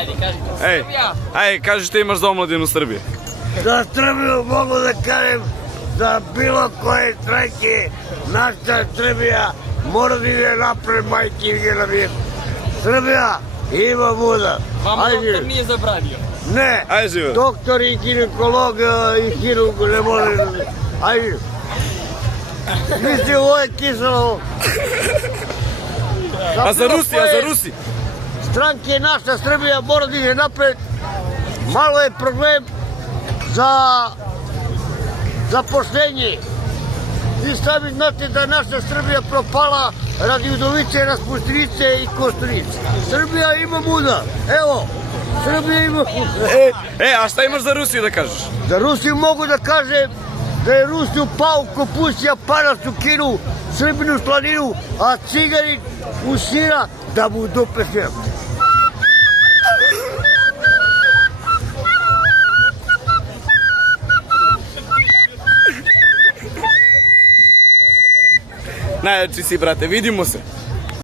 Ajde, kažite. Ej, Srbija. aj, kaži šta imaš za omladinu Srbije. Za Srbiju mogu da kažem da bilo koje stranke naša Srbija mora da ide napred, majke ide na vijeku. Srbija ima muda. Vama Ajde. doktor nije zabranio. Ne, Ajde, živio. doktor i ginekolog i hirurg ne more. Ajde. Mislim, ovo je kiselo. A za Rusi, a za Rusi? Stranke naša Srbija mora da ide napred. Malo je problem za zapošljenje. Vi sami znate da naša Srbija propala radi Udovice, Raspustirice i Kosturice. Srbija ima muda. Evo, Srbija ima muda. A šta imaš za Rusiju da kažeš? Za Rusiju mogu da kažem da je Rusiju pao ko pusija paras u Kinu, Srbinu slaninu, a cigarin u sira da mu dupe sviram. Najjači si, brate, vidimo se.